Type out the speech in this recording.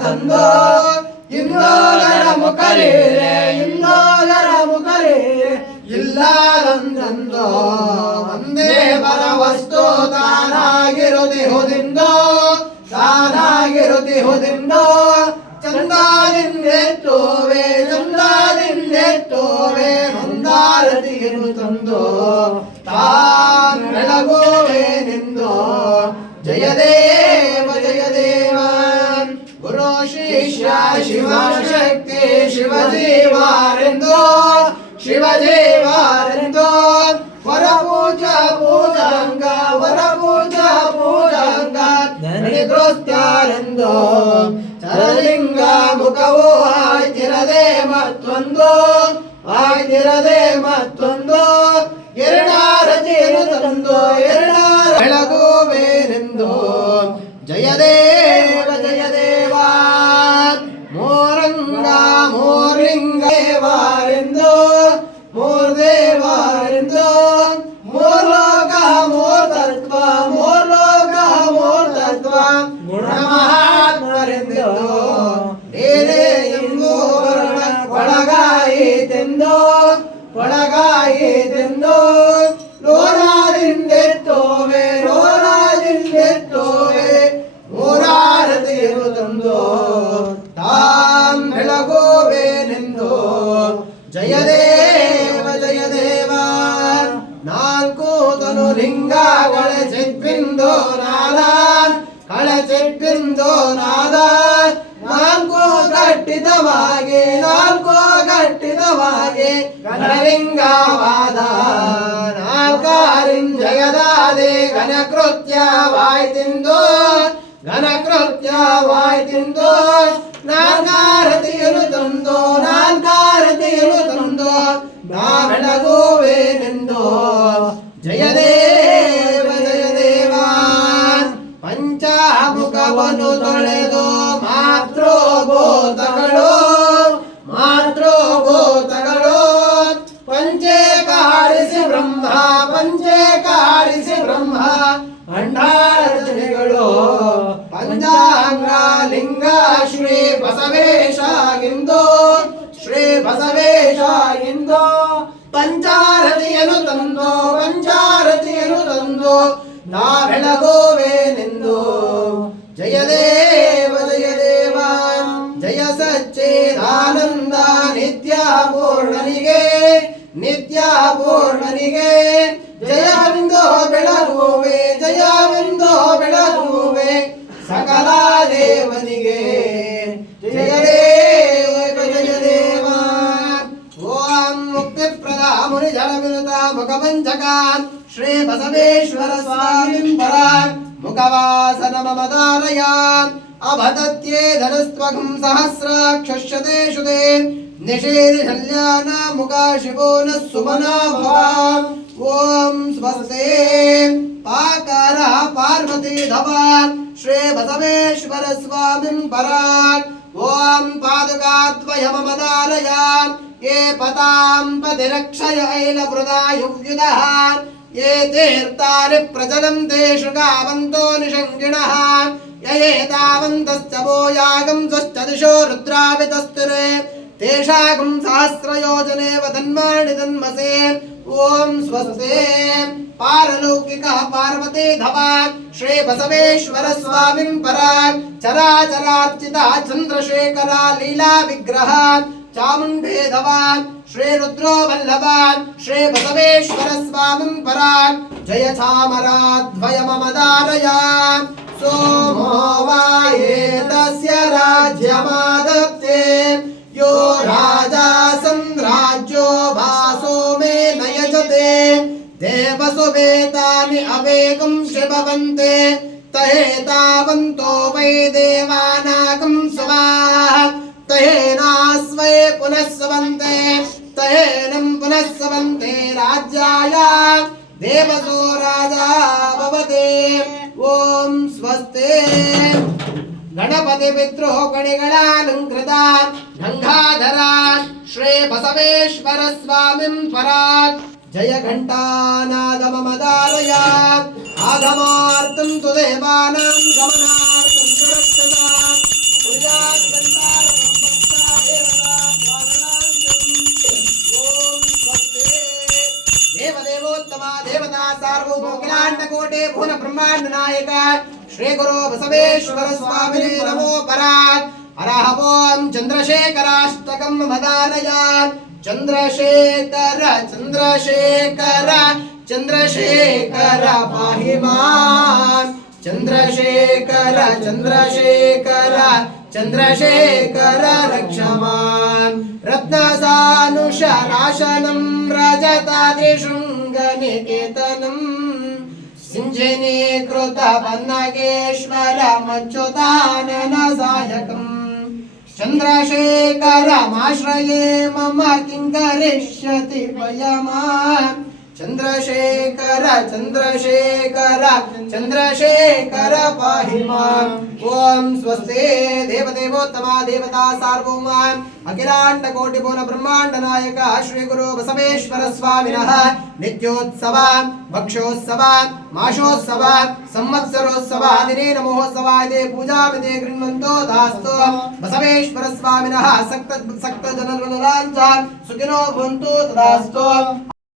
ತಂದೋ ಇಂದೋದರ ಮುಖಲೀಲೆ ಇಂದೋದರ ಮುಖಲೀಲೆ ಇಲ್ಲದಂದೋ ಒಂದೇ ಬರವಸ್ತು ತಾನಾಗಿರುದಿಹುದಿಂದೋ ತಾನಾಗಿರುದಿಹುದಿಂದೋ ಚಂದಾದಿಂದೆತ್ತೋವೆ ಚಂದಾದಿಂದೆತ್ತೋವೆ ಮಂದಾರತಿಯನ್ನು ತಂದೋ ತಾನ್ ಬೆಳಗೋವೆ ನಿಂದೋ ಜಯದೇವ ಜಯದೇವ ಗುರು ಶಿಷ್ಯ ಶಿವಶಕ್ತಿ ಶಿವಜೀವಾರೆಂದೋ ಶಿವಜೀವಾರೆಂದೋ ವರಪೂಜ ಪೂಜಾಂಗ ವರಪೂಜ ಪೂಜಾಂಗ ಗೃಹಸ್ಥರೆಂದೋ ಚರಲಿಂಗ ಮುಖವು ಆಯ್ತಿರದೆ ಮತ್ತೊಂದು ಆಯ್ತಿರದೆ ಮತ್ತೊಂದು ಎರಡಾರತಿಯನ್ನು ತಂದು ಎರಡಾರ ಬೆಳಗುವೇನೆಂದು ಜಯದೇವ ಜಯದೇವ ಮೋರಂಗ ಮೋರ್ಲಿಂಗೇವಾರೆಂದು ಮೂರ್ದೇವಾರೆಂದು ಮೂರ್ಲೋಕ ಮೂರ್ ತತ್ವ ಮೂರ್ಲೋಕ ಮೂರ್ ತತ್ವ ಗುಣಮಹಾತ್ಮರೆಂದು ಏನೇ ಎಂಬುವರ್ಣ ಒಳಗಾಯಿತೆಂದು ಒಳಗಾಯಿತೆಂದು ಲೋರಾದಿಂದೆತ್ತೋವೆ ಲೋರಾದಿಂದೆತ್ತೋವೆ ಮೂರಾರತಿಯನ್ನು ತಂದು ತಾಂ ಬೆಳಗೋವೇನೆಂದು ಜಯದೇವ ಜಯದೇವ ನಾಲ್ಕು ತನು ಲಿಂಗ ಕಳಚೆಪ್ಪಿಂದೋ ನಾದ ಕಳಚೆಪ್ಪಿಂದೋ ನಾದ ನಾಲ್ಕು ಗಟ್ಟಿತವಾಗಿ ನಾಲ್ಕು ಗಟ್ಟಿತವಾಗಿ ಗಣಲಿಂಗವಾದ ನಾಲ್ಕಾರಿಂಜಯದಾದೆ ಘನಕೃತ್ಯವಾಯ್ತಿಂದು ಘನಕೃತ್ಯವಾಯ್ತಿಂದು ನಾಲ್ಕಾರತಿಯನ್ನು ತಂದು ನಾಲ್ಕಾರತಿಯನ್ನು ತಂದು ನಾ ಬೆಳಗುವೇನೆಂದು ಜಯದೇವ ಜಯದೇವ ಪಂಚಮುಖವನ್ನು ತೊಳೆದು ಮಾತೃಭೂತಗಳು ಮಾತೃಭೂತಗಳು ಪಂಚೆ ಕಾರಿಸಿ ಬ್ರಹ್ಮ ಪಂಚೆ ಕಾರಿಸಿ ಬ್ರಹ್ಮ ಭಂಡಾರಚನೆಗಳು ಪಂಚಾಂಗ ಲಿಂಗ ಶ್ರೀ ಬಸವೇಶ ಇಂದು ಶ್ರೀ ಬಸವೇಶ ಇಂದು ಪಂಚಾರತಿಯನ್ನು ತಂದು ಪಂಚಾರತಿಯನ್ನು ತಂದು ನಾ ಬೆಳಗುವೇನೆಂದು ಜಯದೇವ ಜಯದೇವ ಜಯ ಸಚ್ಚಿದಾನಂದ ನಿತ್ಯ ಪೂರ್ಣನಿಗೆ ನಿತ್ಯ ಪೂರ್ಣನಿಗೆ ಜಯವೆಂದು ಬೆಳಗುವೆ ಜಯವೆಂದು ಬೆಳಗುವೆ ಸಕಲ ದೇವನಿಗೆ ಜಯದೇವ ಜಯದೇವ ಓಂ ಮುಕ್ತಿಪ್ರದ ಮುನಿ ಜಲ ವಿನುತ ಮುಖಪಂಚಕ ಶ್ರೀ ಬಸವೇಶ್ವರ ಸ್ವಾಮಿ ಪರ ಮುಖವಾಸನ ಮಮದಾರಯ ಅಭದತ್ಯೇ ಧನಸ್ತ್ವಗಂ ಸಹಸ್ರಾಕ್ಷಶ್ಯತೆ ಶುತೆ ನಿಷೇಧಿ ಶಲ್ಯಾನ ಮುಖ ಶಿವೋ ನ ಸುಮನಾ ಭವ ಓಂ ಸ್ವಸ್ತೆ ಪಾಕಾರ ಪಾರ್ವತಿ ಧವ ಶ್ರೀ ಬಸವೇಶ್ವರ ಸ್ವಾಮಿ ಪರಾಟ್ ಓಂ ಪಾದುಕಾದ್ವಯ ಮಮದಾರಯ ಯೇ ಪತಾಂ ಪತಿರಕ್ಷಯ ಐಲ ವೃದಾಯುವ್ಯುದಃ ಯೇ ತೀರ್ಥಾನಿ ಪ್ರಚಲಂತೆ ಶೃಗಾವಂತೋ ನಿಷಂಗಿಣಃ ಯಯೇತಾವಂತಶ್ಚ ವೋ ಯಾಗಂ ಸ್ವಶ್ಚ ದಿಶೋ ರುದ್ರಾವಿತಸ್ತುರೆ ತೇಷಾಗಂ ಸಹಸ್ರಯೋಜನೆ ವದನ್ಮಾಣಿ ತನ್ಮಸೆ ಓಂ ಸ್ವಸ್ತೆ ಪಾರಲೌಕಿಕ ಪಾರ್ವತಿ ಧವ ಶ್ರೀ ಬಸವೇಶ್ವರ ಸ್ವಾಮಿ ಪರ ಚರಾಚರಾರ್ಚಿತ ಚಂದ್ರಶೇಖರ ಲೀಲಾ ವಿಗ್ರಹ ಚಾಮುಂಡೇ ಧವ ಶ್ರೀ ರುದ್ರೋ ವಲ್ಲಭ ಶ್ರೀ ಬಸವೇಶ್ವರ ಸ್ವಾಮಿ ಪರ ಜಯ ಚಾಮರಾಧ್ವಯ ಮಮದಾರಯ ಸೋಮೋ ವಾಯೇತಸ್ಯ ರಾಜ್ಯಮಾದಪ್ತೆ यो राजा संराज्यो भासो मे नयजते देवसुवेतानि अवेगं शिववन्ते तहेतावन्तो वै देवानागं स्वाहा तहेनास्वै पुनस्सवन्ते तहेनं पुनस्सवन्ते राज्याय देवसो राजा भवते ओम स्वस्ते गणपति पितृ गणिगणालंकृत गंगाधर श्री बसवेश्वर स्वामी परात् जय घंटानाद मम दारय आगमार्थं तु देवानां गमनार्थं सुरक्षता देवदेवोत्तमा देवता सार्वभौमोखिलाण्डकोटे भुवन ब्रह्माण्ड नायक श्री गुरु बसवेश्वर स्वामिने नमो परात् अरहवों चंद्रशेखराष्टकं मदानयात् चंद्रशेखर चंद्रशेखर चंद्रशेखर पाहि मां चंद्रशेखर चंद्रशेखर चंद्रशेखर रक्ष मां रत्नसानुशराशनं रजताद्रिशृङ्गनिकेतनं सिञ्जनीकृत पन्नगेश्वरमच्युताननसायकम् चंद्रशेखरमाश्रये मम किं करिष्यति वयमान् चंद्रशेखर चंद्रशेखर चंद्रशेखर पाहि माम् ओम स्वस्ते देवदेवोत्तमा देवता सार्वभौमा अखिलाण्डकोटिभुवन ब्रह्माण्ड नायक श्री गुरु बसवेश्वर स्वामिनः नित्योत्सव भक्षोत्सव मासोत्सव संवत्सरोत्सव दिने नमोत्सवाय पूजामिते गृह्णन्तो दास्तो बसवेश्वर स्वामिनः सक्त जनरलाञ्च सुखिनो भवन्तु तदास्तु।